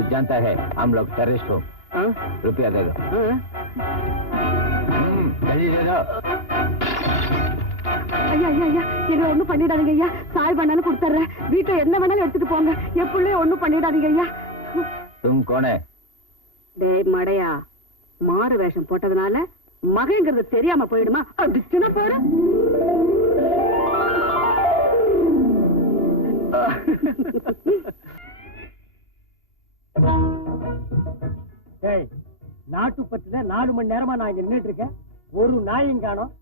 तू जानता है हम लोग टेररिस्ट हो। रुपया दे दो। जल्दी दे दो। ஐயா ஐயா ஐயா என்ன ஒண்ணும் பண்ணிடாதீங்க ஐயா. சாய் பண்ணாலும் கொடுத்துறேன். வீட்டை என்ன வேணாலும் எடுத்துட்டு போங்க. என் பிள்ளைய ஒண்ணும் பண்ணிடாதீங்க ஐயா. तुम कौन है? டேய் மடையா, மாறு வேஷம் போட்டதுனால மகங்கிறது தெரியாம போயிடுமா? அடிச்சுனா போற. ஏய், நாட்டுப்பட்டுல 4 மணி நேரமா நான் இங்க நின்றுட்டு இருக்கேன். ஒரு நாயும் காணோம்.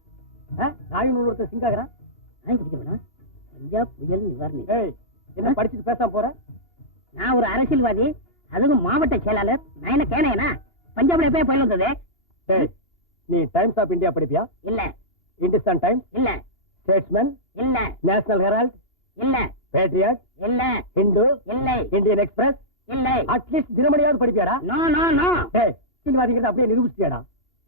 நாயும் ஒருத்தர் சிங்காகிறான். பஞ்சாப் புயல் நிவாரணி. ஏய், என்ன படிச்சுட்டு பேசாம போற? நான் ஒரு அரசியல்வாதி, அதுவும் மாவட்ட செயலாளர். நான் என்ன கேனேனா? பஞ்சாப்ல எப்ப புயல் வந்தது? ஏய், நீ டைம்ஸ் ஆஃப் இந்தியா படிப்பியா? இல்ல. இந்துஸ்தான் டைம்ஸ்? இல்ல. ஸ்டேட்ஸ்மேன்? இல்ல. National herald? இல்ல. பேட்ரியாட்? இல்ல. ஹிந்து? இல்லை. Indian express? இல்லை. அட்லீஸ்ட் தினமணியாவது படிப்பியாடா? No no no. ஏய், சினிமாதிக்கிறது அப்படியே நிரூபிச்சிட்டியாடா?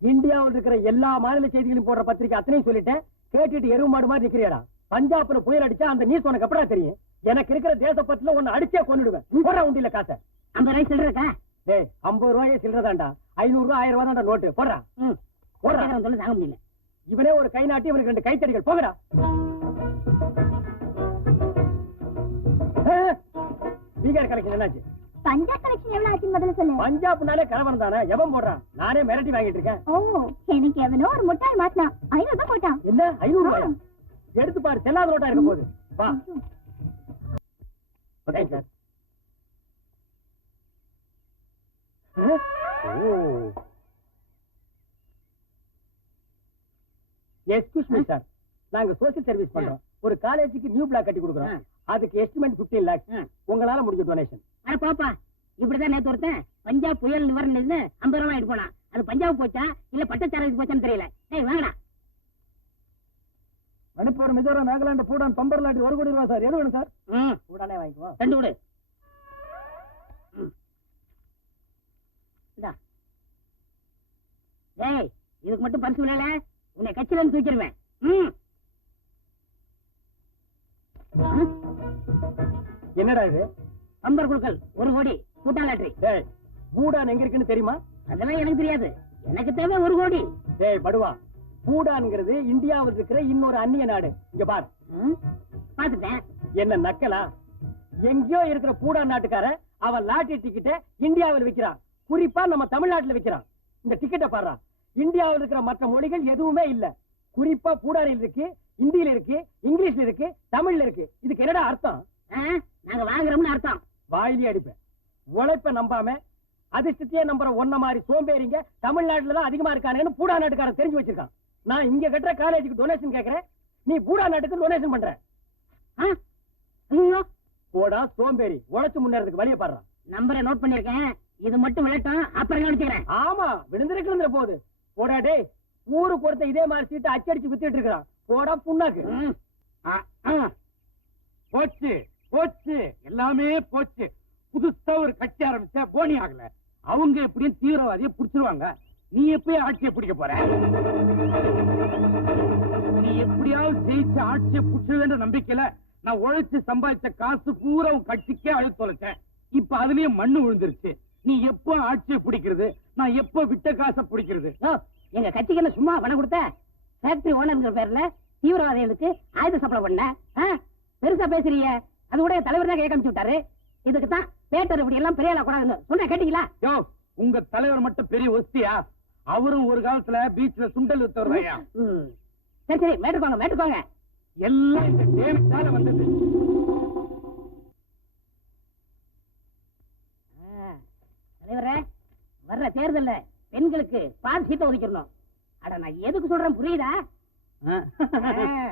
இந்தியாவில் இருக்கிற எல்லா மாநில செய்திகளையும் போடுற பத்திரிக்கை அத்தனையும் சொல்லிட்டேன். கேட்டுட்டு எருவு மாடு மாதிரி நிக்கிறியாடா? பஞ்சாப்ல புயல் அடிச்சா அந்த நீஸ் உனக்கு எப்படா தெரியும்? எனக்கு இருக்கிற தேசப்பட்டுல ஒன்னு அடிச்சே கொண்டுடுவேன். போடுற உண்டியில காசை. 50 ரூபாய் சில்லறக்கா? ஏய், 50 ரூபாயே சில்லறதாண்டா. 500 ரூபாய் 1000 ரூபாய் தான்டா நோட்டு. போடுறா. போடுறா. சொல்ல தாங்க முடியல. இவனே ஒரு கை நாட்டி, இவனுக்கு 2 கைத்தடிகள். போகடா. பீகார் கலெக்ஷன் என்னாச்சு? பஞ்சாப் கலெக்ஷன் எவ்வளவு ஆச்சுன்னு முதல்ல சொல்லு. பஞ்சாப்னாலே கலவரம் தானே. எவன் போடுறான்? நானே மிரட்டி வாங்கிட்டு இருக்கேன். ஓ, எனக்கு எவனோ ஒரு முட்டாள் மாட்டினான். 500 ரூபாய் போட்டான். என்ன 500 ரூபாயா? எடுத்து பாரு, செல்லாத நோட்டா இருக்க போகுது. வா. எக்ஸ்கியூஸ் மீ சார், நாங்க சோசியல் சர்வீஸ் பண்றோம். ஒரு காலேஜுக்கு நியூ பிளாக் கட்டி கொடுக்குறோம். அதுக்கு எஸ்டிமேட் 15 lakhs. உங்களால முடிஞ்ச டொனேஷன். அட பாப்பா, இப்படிதான் நேத்து ஒருத்தன் பஞ்சாப் புயல் நிவாரணி 50 ரூபாய் எடுத்து போனான். அது பஞ்சாப் போச்சா இல்ல பட்டச்சாரத்துக்கு போச்சான்னு தெரியல. ஏய் வாங்கடா. மணிப்பூர், மிசோரம், நாகாலாந்து, பூடான், பம்பர்லாட்டி 1 கோடி ரூபாய் சார். எது வேணும் சார்? பூடானே வாங்கிக்குவோம். 2 கொடு. ஏய், இதுக்கு மட்டும் பரிசு இல்ல, உன்னை கட்சியில இருந்து தூக்கிடுவேன். என்னடா இது? பம்பர் குழுக்கள் 1 கோடி. பூட்டான் லாட்டரி. ஏய், பூடான் எங்க இருக்குன்னு தெரியுமா? அதெல்லாம் எனக்கு தெரியாது. எனக்கு தேவை 1 கோடி. ஏய் படுவா, பூடான்ங்கிறது இந்தியாவில் இருக்கிற இன்னொரு அந்நிய நாடு. இங்க பார். பாத்துட்டேன். என்ன நக்கலா? எங்கேயோ இருக்கிற பூடான் நாட்டுக்கார அவன் லாட்டரி டிக்கெட்டை இந்தியாவில் விற்கிறான். குறிப்பா நம்ம தமிழ்நாட்டுல விற்கிறான். இந்த டிக்கெட்டை பாரு. இந்தியாவில் இருக்கிற மற்ற மொழிகள் எதுவுமே இல்ல. குறிப்பா பூடானில் இருக்கு, இந்தியில இருக்கு, இங்கிலீஷ்ல இருக்கு, தமிழ்ல இருக்கு. இதுக்கு என்னடா அர்த்தம்? நாங்க வாங்குறோம்னு அர்த்தம். வாயிலே அடிப்பேன். உழைப்ப நம்பாம அதிர்ஷ்டத்தையே நம்புற ஒன்ன மாதிரி சோம்பேறிங்க தமிழ்நாட்டுலதான் அதிகமா இருக்கானேன்னு பூடா நாட்டுக்காரன் தெரிஞ்சு வச்சிருக்கான். நான் இங்க கட்டுற காலேஜுக்கு டொனேஷன் கேட்கிறேன், நீ பூடா நாட்டுக்கு டொனேஷன் பண்ற. போடா சோம்பேறி, உழைச்சு முன்னேறதுக்கு வழிய பாடுறான். நம்பரை நோட் பண்ணிருக்கேன். இது மட்டும் விளட்டும், அப்புறம் கவனிச்சுக்கிறேன். ஆமா, விழுந்திருக்கிற போகுது. போடா டேய், ஊருக்கு ஒருத்த இதே மாதிரி சீட்டை அச்சடிச்சு வித்துட்டு இருக்கிறான். போடா புண்ணாக்கு. போச்சு போச்சு, எல்லாமே போச்சு. புதுசா ஒரு கட்சி ஆரம்பிச்சா போனி ஆகல. அவங்க எப்படியும் தீவிரவாதியை புடிச்சிருவாங்க. நீ எப்பயும் ஆட்சியை பிடிக்க போற? நீ எப்படியாவது ஜெயிச்சு ஆட்சியை பிடிச்சதுன்ற நம்பிக்கையில நான் உழைச்சு சம்பாதிச்ச காசு பூரா உன் கட்சிக்கே அழுத்து தொலைச்சேன். இப்ப அதுலயும் மண்ணு விழுந்துருச்சு. நீ எப்ப ஆட்சியை பிடிக்கிறது? நான் எப்ப விட்ட காசை பிடிக்கிறது? எங்க கட்சிக்கு என்ன சும்மா பணம் கொடுத்த? ஃபேக்டரி ஓனர்ங்கிற பேர்ல தீவிரவாதிகளுக்கு ஆயுத சப்ளை பண்ண பெருசா பேசுறீங்க. அது கூட தலைவர் தான் கேட்க விட்டாரு. இதுக்கு தான் பேட்டர் இப்படி எல்லாம் பெரிய கூடாதுன்னு சொன்ன கேட்டீங்களா? யோ, உங்க தலைவர் மட்டும் பெரிய ஒஸ்தியா? அவரும் ஒரு காலத்துல பீச்ல சுண்டல் வித்தவரையா? சரி சரி, மேட்டுக்கோங்க. எல்லாம் இந்த டேம்ஸால வந்தது. தலைவரே, வர்ற தேர்தல்ல பெண்களுக்கு பாதி சீட்டை ஒதுக்கிடணும். அட நான் எதுக்கு சொல்றேன் புரியுதா?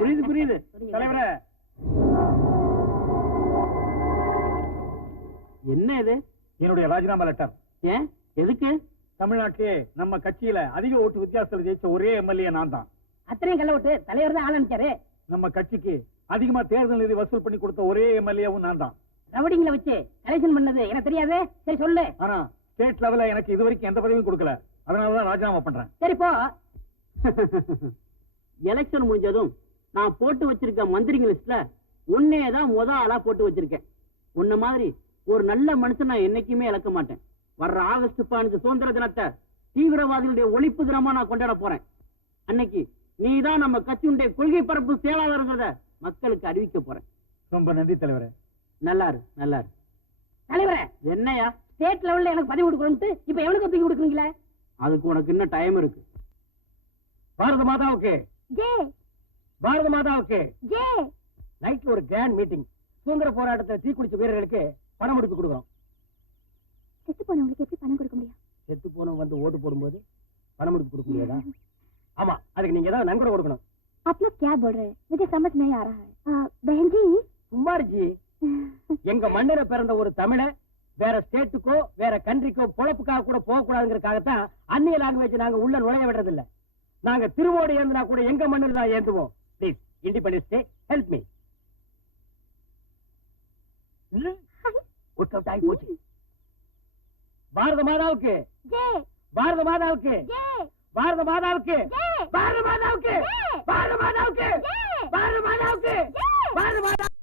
புரியுது தலைவரே. என்ன இது? என்னுடைய ராஜினாமா லெட்டர். ஏன், எதுக்கு? தமிழ்நாட்டிலே நம்ம கட்சியில அதிக ஓட்டு வித்தியாசத்தில் ஜெயிச்ச ஒரே எம்எல்ஏ நான் தான். அத்தனையும் கல்ல விட்டு தலைவர் தான் ஆரம்பிச்சாரு. நம்ம கட்சிக்கு அதிகமா தேர்தல் நிதி வசூல் பண்ணி கொடுத்த ஒரே எம்எல்ஏவும் நான் தான். ரவுடிங்களை வச்சு கலெக்ஷன் பண்ணது எனக்கு தெரியாது. சரி சொல்லு. ஆனா ஸ்டேட் லெவல்ல எனக்கு இதுவரைக்கும் எந்த பதவியும் கொடுக்கல. அதனாலதான் ராஜினாமா பண்றேன். சரி போ. எலெக்ஷன் முடிஞ்சதும் நான் போட்டு வச்சிருக்க மந்திரிங்க லிஸ்ட்ல உன்னையதான் முத ஆளா போட்டு வச்சிருக்கேன். உன்ன மாதிரி ஒரு நல்ல மனுஷன் நான் என்னைக்குமே இழக்க மாட்டேன். வர்ற ஆகஸ்ட் 15 சுதந்திர தினத்தை தீவிரவாதிகளுடைய ஒழிப்பு தினமா நான் கொண்டாட போறேன். அன்னைக்கு நீதான் நம்ம கட்சியுடைய கொள்கை பரப்பு செயலாளர்கிறத மக்களுக்கு அறிவிக்க போறேன். ரொம்ப நன்றி தலைவரே. நல்லாரு நல்லாரு. தலைவரே, என்னையா ஸ்டேட் லெவல்ல எனக்கு பதவி கொடுக்கணும்ட்டு இப்ப எவனுக்கு தூக்கி கொடுக்குறீங்களே? அதுக்கு உனக்கு இன்னும் டைம் இருக்கு. பாரத மாதாவுக்கு, ஜே பாரத மாதாவுக்கு. ஜே நைட்ல ஒரு கிராண்ட் மீட்டிங். சுதந்திர போராட்டத்தில் தீக்குளிச்ச வீரர்களுக்கு பணம் முடிப்பு கொடுக்குறோம். செத்து போனவங்களுக்கு எப்படி பணம் கொடுக்க முடியும்? செத்து போனவங்க வந்து ஓட்டு போடும்போது பணம் முடிப்பு கொடுக்க முடியாதா? ஆமா, அதுக்கு நீங்க ஏதாவது நன்கொடை கொடுக்கணும். आप लोग क्या बोल रहे हैं? मुझे समझ नहीं आ रहा है। बहन जी சும்மாரிஜி, எங்க மண்ணில பிறந்த ஒரு தமிழ வேற ஸ்டேட்டுக்கோ வேற கண்ட்ரிக்கோ பொழப்புக்காக கூட போக கூடாதுங்கிறதுக்காகத்தான் அந்நிய லாங்குவேஜ் நாங்க உள்ள நுழைய விடுறது இல்ல. நாங்க திருவோடு ஏந்தினா கூட எங்க மண்ணில் தான் ஏந்துவோம். Please independence day help me. Work out ஆகி போச்சு. பாரத மாதாவுக்கு, ஜே பாரத மாதாவுக்கு, ஜே பாரத மாதாவுக்கு, ஜே பாரத மாதாவுக்கு, பாரத மாதாவுக்கு, பாரத மாதாவுக்கு, பாரத மாதாவுக்கு,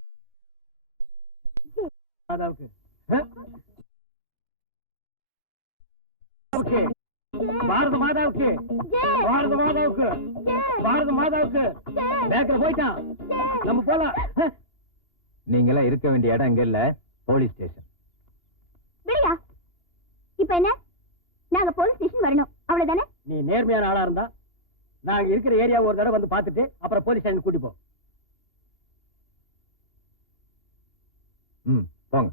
மாதாவுக்கு, பாரத மாதாவுக்கு, பாரத மாதாவுக்கு, பாரத மாதாவுக்கு. பேக்கல போயிட்டான். நம்ம போலாம். நீங்களாம் இருக்க வேண்டிய இடம் இங்க இல்ல, போலீஸ் ஸ்டேஷன். வெளியா? இப்ப என்ன? நாங்க போலீஸ் ஸ்டேஷன் வரணும், அவ்வளவுதானே? நீ நேர்மையான ஆளா இருந்தா நாங்க இருக்கிற ஏரியா ஒரு தடவை வந்து பார்த்துட்டு அப்புறம் போலீஸ் ஸ்டேஷன் கூட்டி போ. போங்க.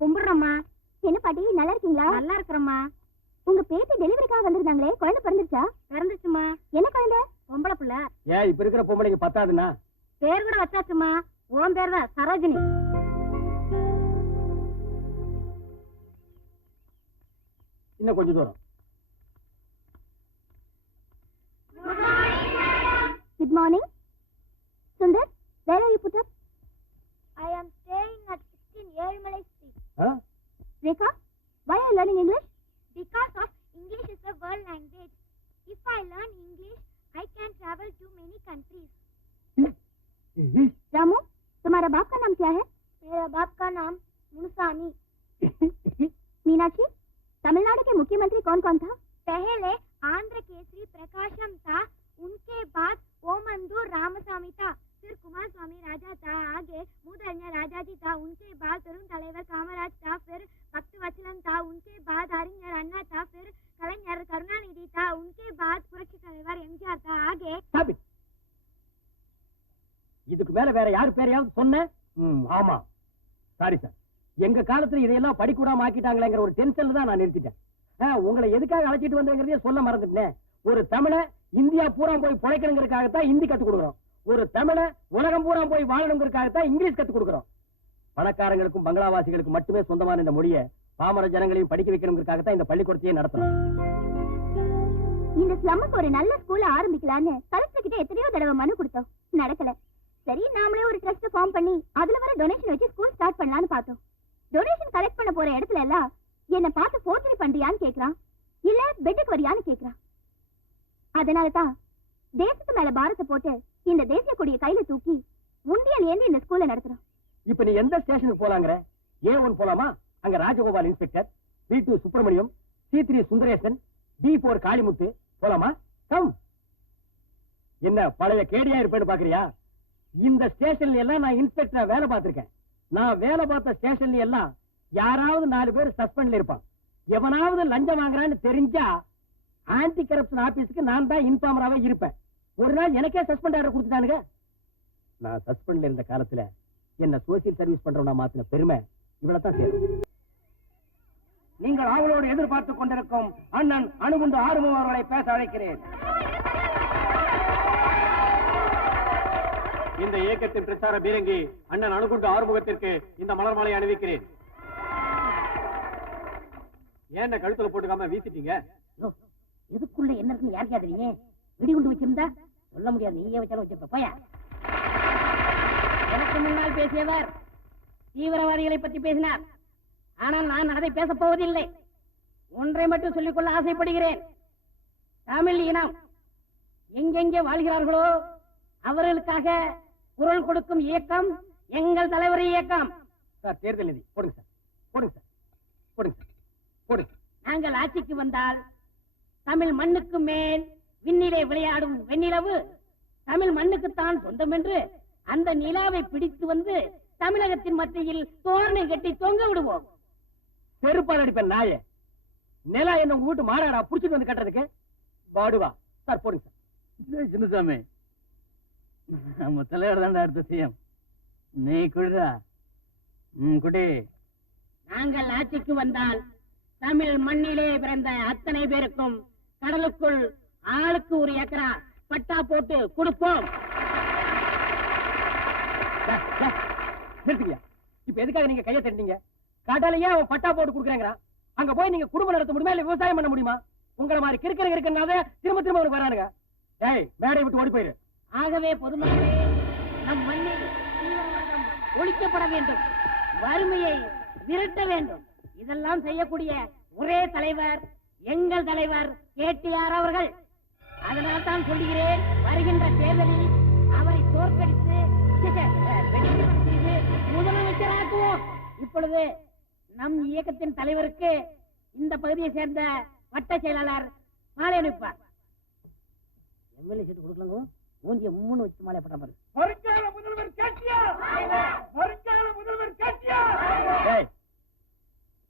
கும்பிடுறோம்மா. என்ன பாட்டி, நல்லா இருக்கீங்களா? நல்லா இருக்கிறோம்மா. உங்க பேத்தி டெலிவரிக்காக வந்திருந்தாங்களே, குழந்தை பிறந்துருச்சா? பிறந்துச்சுமா. என்ன குழந்தை? பொம்பளை புள்ள. ஏன் இப்ப இருக்கிற பொம்பளைக்கு பத்தாதுன்னா? பேர் கூட வச்சாச்சுமா. உன் பேர் தான் சரோஜினி. இன்னும் கொஞ்சம் தூரம். Good morning. Sundar, where are you put up? I am staying at 16 Yermalai Street. Rekha, why are you learning English? Because of English is a world language. If I learn English, I can travel to many countries. Ramu, तुम्हारा बाप का नाम क्या है? मेरा बाप का नाम मुनुसामी. मीनाक्षी, तमिलनाडु के मुख्यमंत्री कौन कौन था? पहले आंध्र केसरी प्रकाशम था, उनके बाद ओमंदूर रामसामी था, फिर कुमार स्वामी राजा था, आगे मूधन्य राजाजी था, उनके बाद तरुण तलेवर कामराज था, फिर भक्तवत्सलन था, उनके बाद அறிஞர் அண்ணா था, फिर कलाஞர் करुणानिधि था, उनके बाद पुरस्कार தலைவர் एमजीआर था, आगे Stop it. இதுக்கு மேல வேற யார் பேரையாவது சொன்ன? ஆமா, சாரி சார். எங்க காலத்துல இதையெல்லாம் படிக்கூடாம ஆக்கிட்டாங்களேங்கிற ஒரு டென்ஷன்ல தான் நான் நிறுத்திட்டேன். உங்களை எதுக்காக அழைச்சிட்டு வந்தேங்கிறதே சொல்ல மறந்துட்டேன். ஒரு தமிழ இந்தியா பூரா போய் பிழைக்கணுங்கிறதுக்காகத்தான் ஹிந்தி கத்து கொடுக்குறோம். ஒரு தமிழ உலகம் பூரா போய் வாழணுங்கிறதுக்காகத்தான் இங்கிலீஷ் கத்து கொடுக்குறோம். பணக்காரங்களுக்கும் பங்களாவாசிகளுக்கும் மட்டுமே சொந்தமான இந்த மொழியை பாமர ஜனங்களையும் படிக்க வைக்கணுங்கிறதுக்காகத்தான் இந்த பள்ளிக்கூடத்தையே நடத்தணும். இந்த ஸ்லம்முக்கு ஒரு நல்ல ஸ்கூல் ஆரம்பிக்கலான்னு கலெக்டர் கிட்ட எத்தனையோ தடவை மனு கொடுத்தோம், நடக்கல. சரி, நாமளே ஒரு ட்ரஸ்ட் ஃபார்ம் பண்ணி அதுல வர டொனேஷன் வச்சு ஸ்கூல் ஸ்டார்ட் பண்ணலாம்னு பார்த்தோம். டொனேஷன் கலெக்ட் பண்ண போற இடத்துல எல்லாம் என்ன பார்த்து போர்ஜரி பண்றியான்னு கேக்குறான், இல்ல பெட்டுக்கு வரியான்னு கேக்குறான். அதனாலதான் தேசத்து மேல பாரத்தை போட்டு இந்த தேசிய கொடியை கையில தூக்கி உண்டியல் ஏந்தி இந்த ஸ்கூல்ல நடத்துறோம். இப்ப நீ எந்த ஸ்டேஷனுக்கு போலாங்கிற? A1 போலாமா? அங்க Rajagopal inspector, B2 Subramaniam, C3 Sundaresan, D4 Kalimuthu போலாமா? கம். என்ன பழைய கேடியா இருப்பேன்னு பாக்குறியா? இந்த ஸ்டேஷன்ல எல்லாம் நான் இன்ஸ்பெக்டரா வேலை பார்த்திருக்கேன். நான் வேலை பார்த்த ஸ்டேஷன்ல எல்லாம் யாராவது 4 பேர் சஸ்பெண்ட்ல இருப்பான். எவனாவது லஞ்சம் வாங்குறான்னு தெரிஞ்சா ஆன்டி கரப்ஷன் ஆபீஸ்க்கு நான் தான் இன்ஃபார்மராவே இருப்பேன். ஒரு நாள் எனக்கே சஸ்பெண்ட் ஆர்டர் கொடுத்துட்டானுங்க. நான் சஸ்பெண்ட்ல இருந்த காலத்துல என்ன சோசியல் சர்வீஸ் பண்றவனா மாத்தின பெருமை இவ்வளவுதான் சேரும். நீங்கள் ஆவலோடு எதிர்பார்த்துக் கொண்டிருக்கும் அண்ணன் அணுகுண்டு ஆறுமுகம் அவர்களை பேச அழைக்கிறேன். இந்த இயக்கத்தின் பிரச்சார பீரங்கி அண்ணன் அணுகுண்டு ஆறுமுகத்திற்கு இந்த மலர் மாலை அணிவிக்கிறேன். ஏன் கழுத்துல போட்டுக்காம வீசிட்டீங்க? இதுக்குள்ள என்ன இருக்குன்னு யாருக்கா தெரியும்? வெடிகுண்டு வச்சிருந்தா சொல்ல முடியாது, நீயே வச்சாலும் வச்சிருப்ப. போயா. எனக்கு முன்னால் பேசியவர் தீவிரவாதிகளை பற்றி பேசினார். ஆனால் நான் அதை பேசப் போவதில்லை. ஒன்றை மட்டும் சொல்லிக்கொள்ள ஆசைப்படுகிறேன். தமிழ் இனம் எங்கெங்கே வாழ்கிறார்களோ அவர்களுக்காக குரல் கொடுக்கும் இயக்கம் எங்கள் தலைவர் இயக்கம். சார் தேர்தல் நிதி போடுங்க சார், போடுங்க சார், போடுங்க சார், போடுங்க. நாங்கள் ஆட்சிக்கு வந்தால் தமிழ் மண்ணுக்கு மேல் விண்ணிலே விளையாடும் வெண்ணிலவு தமிழ் மண்ணுக்குத்தான் சொந்தம் என்று அந்த நிலாவை பிடித்து வந்து தமிழகத்தின் மத்தியில் தோரணை கட்டி தொங்க விடுவோம். செருப்பால் அடிப்பேன் நாயே. நிலா என்ன உங்க வீட்டு மாறாடா புடிச்சிட்டு வந்து கட்டுறதுக்கு? பாடுவா சார், போடுங்க சார். சின்னசாமி, நம்ம தலைவர் தாண்டா அடுத்த செய்யும். நீ குடிடா. குடி. நாங்கள் ஆட்சிக்கு வந்தால் தமிழ் மண்ணிலே பிறந்த அத்தனை பேருக்கும் கடலுக்குள் ஆளுக்கு ஒரு ஏக்கரா பட்டா போட்டு கொடுப்போம். நிறுத்துங்க. இப்ப எதுக்காக நீங்க கையை தட்டினீங்க? கடலையே அவன் பட்டா போட்டு கொடுக்குறாங்க. அங்க போய் நீங்க குடும்பம் நடத்த முடியுமா, இல்ல விவசாயம் பண்ண முடியுமா? உங்களை மாதிரி கிறுக்கிற இருக்கனால திரும்ப திரும்ப அவனுக்கு வரானுங்க. ஏய், மேடை விட்டு ஓடி போயிரு. ஆகவே பொதுமக்களே, நம் மண்ணில் தீவிரவாதம் ஒழிக்கப்பட வேண்டும், வறுமையை விரட்ட வேண்டும். இதெல்லாம் செய்யக்கூடிய ஒரே தலைவர் எங்கள் தலைவர் கேடிஆர் அவர்கள். அதனால் தான் சொல்கிறேன், வருகின்ற தேர்தலில் அவரை தோற்கடித்து முதலமைச்சராக்குவோம். இப்பொழுது நம் இயக்கத்தின் தலைவருக்கு இந்த பகுதியை சேர்ந்த வட்ட செயலாளர் மாலை அனுப்பார். எம்எல்ஏ சீட்டு கொடுக்கலங்க, மூஞ்சிய மூணு வச்சு மாலை பட்ட பாரு. வருங்கால முதல்வர் கேட்டியார், வருங்கால முதல்வர் கேட்டியார். ஏய்,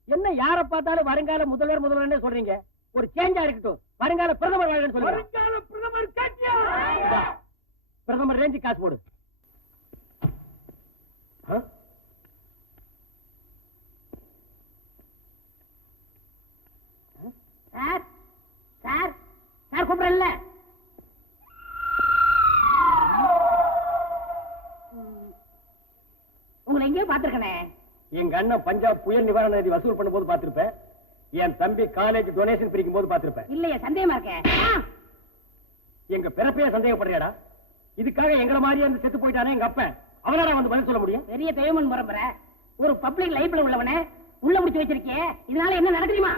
என்ன யாரை பார்த்தாலும் வருங்கால முதல்வர் முதல்வர் சொல்றீங்க? ஒரு சேஞ்சா இருக்கட்டும், வருங்கால பிரதமர் வாழ்க்கை சொல்லுங்க. வருங்கால பிரதமர் கேட்டியார். பிரதமர் ரேஞ்சு காசு போடு. சார் சார் சார் கூப்பிடல. உங்களை எங்கேயோ பாத்துருக்கனே. எங்க அண்ணன் பஞ்சாப் புயல் நிவாரண நிதி வசூல் பண்ணும் போது பாத்திருப்பேன். என் தம்பி காலேஜ் டொனேஷன் பிரிக்கும் போது பாத்திருப்பேன். இல்லையே, சந்தேகமா இருக்கேன். எங்க பிறப்பையே சந்தேகப்படுறியாடா? இதுக்காக எங்களை மாதிரியே இருந்து செத்து போயிட்டானே எங்க அப்பன், அவனாடா வந்து பதில் சொல்ல முடியும்? பெரிய பெயமன் முறம்புற ஒரு பப்ளிக் லைஃப்ல உள்ளவனே உள்ள முடிச்சு வச்சிருக்கே. இதனால என்ன நடக்குமா?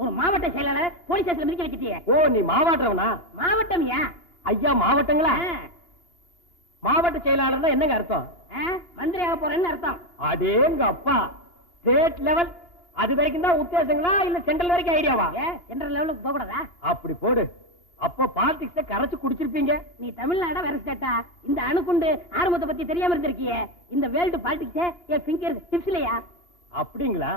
ஒரு மாவட்ட செயலாளர் போலீஸ் ஸ்டேஷன்ல மிதிக்க வச்சிட்டியே. ஓ, நீ மாவட்டம்னா? மாவட்டம் ஏன் ஐயா, மாவட்டங்களா? மாவட்ட செயலாளர் என்னங்க அர்த்தம்? மந்திரியாக போறேன்னு அர்த்தம். அடேங்க அப்பா, ஸ்டேட் லெவல் அது வரைக்கும் தான் உத்தேசங்களா, இல்ல சென்ட்ரல் வரைக்கும் ஐடியாவா? சென்ட்ரல் லெவலுக்கு போக கூடாதா? அப்படி போடு. அப்ப பாலிடிக்ஸ கரைச்சு குடிச்சிருப்பீங்க. நீ தமிழ்நாடா வேற ஸ்டேட்டா? இந்த அணுகுண்டு ஆரம்பத்தை பத்தி தெரியாம இருந்திருக்கியே. இந்த வேர்ல்டு பாலிடிக்ஸ் என் ஃபிங்கர் டிப்ஸ்லயா? அப்படிங்களா?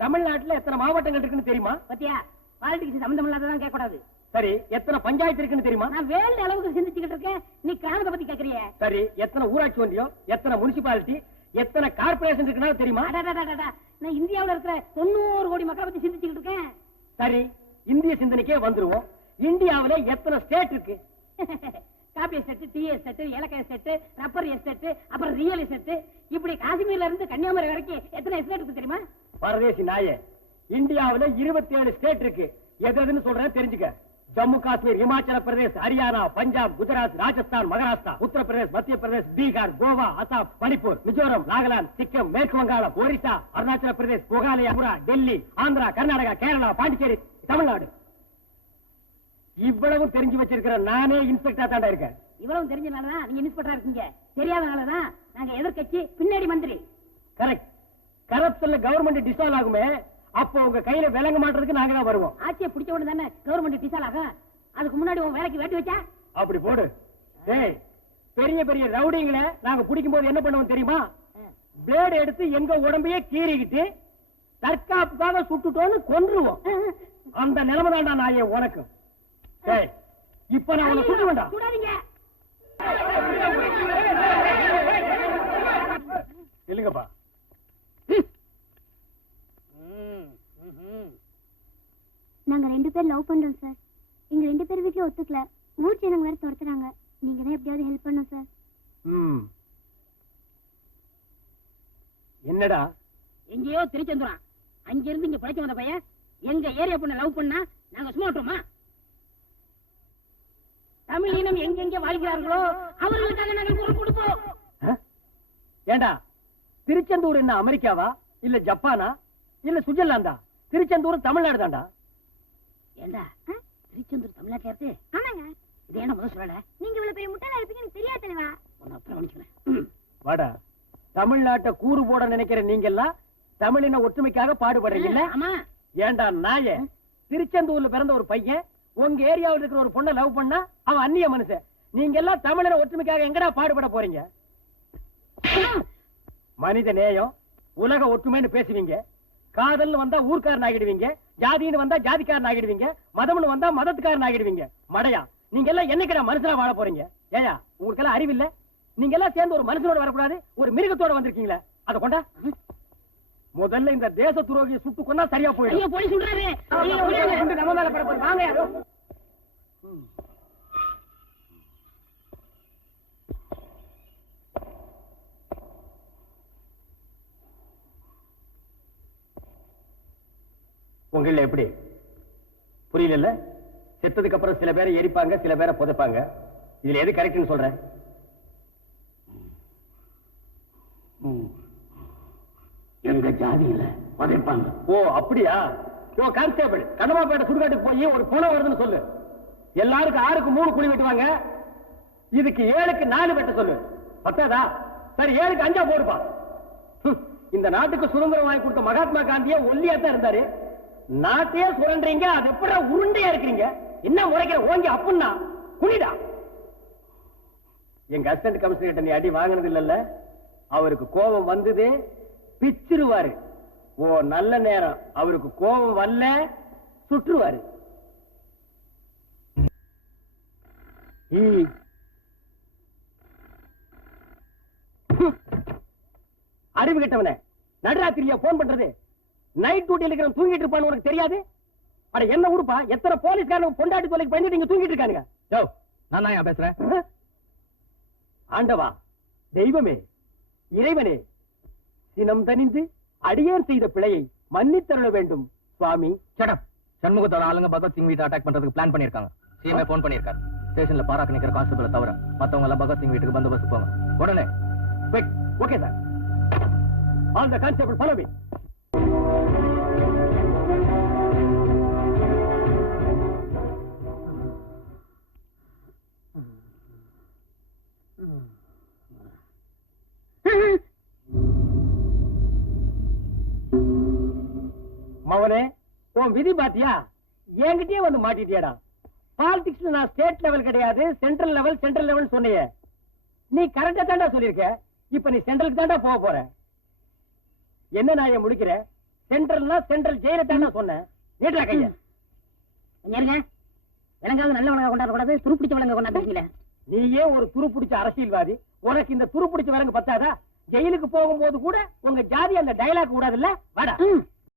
தமிழ்நாட்டுல எத்தனை மாவட்டங்கள் இருக்குன்னு தெரியுமா? பத்தியா, பாலிடிக்ஸ் சம்பந்தம் இல்லாததான் கேட்க கூடாது. சரி, எத்தனை பஞ்சாயத்து இருக்குன்னு தெரியுமா? நான் வேர்ல்டு அளவுக்கு சிந்திச்சுக்கிட்டு இருக்கேன், நீ கிராமத்தை பத்தி கேக்குறிய. சரி, எத்தனை ஊராட்சி ஒன்றியம், எத்தனை முனிசிபாலிட்டி, எத்தனை கார்பரேஷன் இருக்குன்னா தெரியுமா? நான் இந்தியாவுல இருக்கிற 90 கோடி மக்களை பத்தி சிந்திச்சுக்கிட்டு இருக்கேன். சரி, இந்திய சிந்தனைக்கே வந்துருவோம். இந்தியாவுல எத்தனை ஸ்டேட் இருக்கு? காபி எஸ்டேட், டீ எஸ்டேட், ஏலக்காய் எஸ்டேட், ரப்பர் எஸ்டேட், அப்புறம் ரியல் எஸ்டேட், இப்படி காஷ்மீர்ல இருந்து கன்னியாகுமரி வரைக்கும் எத்தனை எஸ்டேட் இருக்கு தெரியுமா? பரதேசி நாயே, இந்தியாவுல 27 ஸ்டேட் இருக்கு. எதுன்னு சொல்றேன் தெரிஞ்சுக்க. ஜம்மு காஷ்மீர், இமாச்சல பிரதேஷ், ஹரியானா, பஞ்சாப், குஜராத், ராஜஸ்தான், மகாராஷ்டிரா, உத்தரப்பிரதேஷ், மத்திய பிரதேஷ், பீகார், கோவா, அசாம், மணிப்பூர், மிசோரம், நாகாலாந்து, சிக்கிம், மேற்கு வங்காளம், ஒரிசா, அருணாச்சல பிரதேஷ், மேகாலயா, புரா, டெல்லி, ஆந்திரா, கர்நாடகா, கேரளா, பாண்டிச்சேரி, தமிழ்நாடு. இவ்வளவு தெரிஞ்சு வச்சிருக்கிற நானே இன்ஸ்பெக்டரா தாண்டா இருக்கேன். இவ்வளவு தெரிஞ்சனாலதான் நீங்க இன்ஸ்பெக்டரா இருக்கீங்க. தெரியாதனாலதான் நாங்க எதிர்க்கட்சி, பின்னாடி மந்திரி. கரெக்ட். கரப்ஷன்ல கவர்மெண்ட் டிசால்வ் ஆகுமே, அப்போ உங்க கையில விளங்க மாட்டதுக்கு நாங்க தான் வருவோம். ஆட்சியை பிடிச்ச உடனே தானே கவர்மெண்ட் டிசால் ஆகும். அதுக்கு முன்னாடி உன் வேலைக்கு வேட்டு வச்சா? அப்படி போடு. ஏய், பெரிய பெரிய ரவுடிங்களை நாங்க பிடிக்கும் போது என்ன பண்ணுவோம் தெரியுமா? பிளேடு எடுத்து எங்க உடம்பையே கீறிக்கிட்டு தற்காப்புக்காக சுட்டுட்டோன்னு கொன்றுவோம். அந்த நிலைமை தான்டா நாயே உனக்கு. ஏய், இப்ப நான் உன்னை சுட்டு வேண்டாம். சுடாதீங்க. இல்லைங்கப்பா. நாங்க 2 பேர் லவ் பண்றோம் சார். எங்க 2 பேர் வீட்டுல ஒத்துக்கல. ஊர் ஜனங்க வேற துரத்துறாங்க. நீங்க தான் எப்படியாவது ஹெல்ப் பண்ணும் சார். என்னடா? எங்கேயோ திருச்செந்துறான். அங்க இருந்து இங்க பிழைச்சு வந்த பையன் எங்க ஏரியா பொண்ண லவ் பண்ணா நாங்க சும்மா விட்டுருமா? தமிழ் இனம் எங்கெங்க வாழ்கிறார்களோ அவர்களுக்காக நாங்கள் குரல் கொடுப்போம். ஏண்டா, திருச்செந்தூர் என்ன அமெரிக்காவா, இல்ல ஜப்பானா, இல்ல சுவிட்சர்லாந்தா? திருச்செந்தூர் தமிழ்நாடு தாண்டா. ஏண்டா, திருச்செந்தூர் தமிழ்நாட்டுல இருக்கு? ஆமாங்க. இது என்ன முதல் சொல்லல? நீங்க இவ்வளவு பெரிய முட்டாளா இருப்பீங்க எனக்கு தெரியாது தலைவா. உன்னை அப்புறம் கவனிச்சுக்கிறேன். வாடா, தமிழ்நாட்டை கூறு போட நினைக்கிற நீங்க எல்லாம் தமிழின ஒற்றுமைக்காக பாடுபடுறீங்கல்ல? ஆமா. ஏண்டா நாயே, திருச்செந்தூர்ல பிறந்த ஒரு பையன் உங்க ஏரியாவில் இருக்கிற ஒரு பொண்ணை லவ் பண்ணா அவன் அந்நிய மனுஷன். நீங்க எல்லாம் தமிழின ஒற்றுமைக்காக எங்கடா பாடுபட போறீங்க? மனித நேயம், உலக ஒற்றுமைன்னு பேசுவீங்க, காதல்னு வந்தா ஊர்க்காரன் ஆகிடுவீங்க, ஜாதின்னு வந்தா ஜாதிக்காரன் ஆகிடுவீங்க, மதம்னு வந்தா மதத்துக்காரன் ஆகிடுவீங்க. மடையா, நீங்க எல்லாம் என்னைக்கடா மனுஷனா வாழ போறீங்க? ஏயா, உங்களுக்கு எல்லாம் அறிவில்ல? நீங்க எல்லாம் சேர்ந்து ஒரு மனுஷனோட வரக்கூடாது, ஒரு மிருகத்தோட வந்திருக்கீங்களே, அத கொண்டா. முதல்ல இந்த தேச துரோகியை சுட்டு கொண்டா சரியா போயிடும். ஐயோ, போலீஸ் விடுறாரு. ஐயோ, விடுறாரு. நம்ம மேல பட போகுது. வாங்க யாரோ. உங்கள எப்படி புரியல? செத்ததுக்கு அப்புறம் சில பேரை எரிப்பாங்க, சில பேரை புதைப்பாங்க. இதுல எது கரெக்ட்னு சொல்றேன்? எங்க ஜாதியில புதைப்பாங்க. ஓ அப்படியா? யோ கான்ஸ்டேபிள், கடமாப்பேட்டை சுடுகாட்டுக்கு போய் ஒரு பணம் வருதுன்னு சொல்லு. எல்லாருக்கும் 6க்கு 3 குழி வெட்டுவாங்க, இதுக்கு 7க்கு 4 வெட்ட சொல்லு. பத்தாதா? சரி, 7க்கு 5 போடுப்பா. இந்த நாட்டுக்கு சுதந்திரம் வாங்கி கொடுத்த மகாத்மா காந்தியே ஒல்லியா தான் இருந்தாரு. நாட்டையே சுரண்டீங்க, அது எப்படி உருண்டையா இருக்கிறீங்க? என்ன முறைக்கிற? ஓங்கி அப்புன்னா குனிடா. எங்க அசிஸ்டன்ட் கமிஷனர் நீ அடி வாங்கினது இல்லல்ல? அவருக்கு கோபம் வந்தது, பிச்சிருவாரு. ஓ நல்ல நேரம், அவருக்கு கோபம் வரல, சுற்றுவாரு. அறிவு கெட்டவனே, நடுராத்திரியா போன் பண்றது? நைட் டியூட்டில இருக்கிற தூங்கிட்டு இருப்பான்னு உனக்கு தெரியாது? அட என்ன உடுப்பா, எத்தனை போலீஸ்காரங்க பொண்டாட்டி தொலைக்கு பயந்துட்டு இங்க தூங்கிட்டு இருக்கானுங்க. நான் தான் பேசுறேன். ஆண்டவா, தெய்வமே, இறைவனே, சினம் தணிந்து அடியேன் செய்த பிழையை மன்னித்தருள வேண்டும் சுவாமி. சண்முகத்தோட ஆளுங்க பகத்சிங் வீட்டை அட்டாக் பண்றதுக்கு பிளான் பண்ணிருக்காங்க. சிஎம்ஏ போன் பண்ணிருக்காரு. ஸ்டேஷன்ல பாராக்கு நிக்கிற கான்ஸ்டபிளை தவிர மத்தவங்க எல்லாம் பகத்சிங் வீட்டுக்கு பந்தோபஸ்து போங்க உடனே. Okay sir. All the constable follow me. மவனே, உன் விதி பாத்தியா? என்கிட்டயே வந்து மாட்டிட்டியாடா. பாலிடிக்ஸ்ல நான் ஸ்டேட் லெவல் கிடையாது, சென்ட்ரல் லெவல் சொன்னியே. நீ கரெக்டா தாண்டா சொல்லிருக்க. இப்ப நீ சென்ட்ரலுக்கு தாண்டா போக போற. என்ன நான் ஏன் முடிக்கிற? சென்ட்ரல்னா சென்ட்ரல் ஜெயில தாண்டா சொன்னேன். நீட்டா கைய. விலங்காவது நல்ல விலங்க கொண்டாடக்கூடாது, துருப்பிடிச்ச விலங்க கொண்டாடுறீங்களே. நீயே ஒரு துருப்பிடிச்ச அரசியல்வாதி, உனக்கு இந்த துருப்பிடிச்ச விலங்கு பத்தாதா? ஜெயிலுக்கு போகும்போது கூட உங்க ஜாதி அந்த டயலாக் கூடாதுல்ல? வாடா.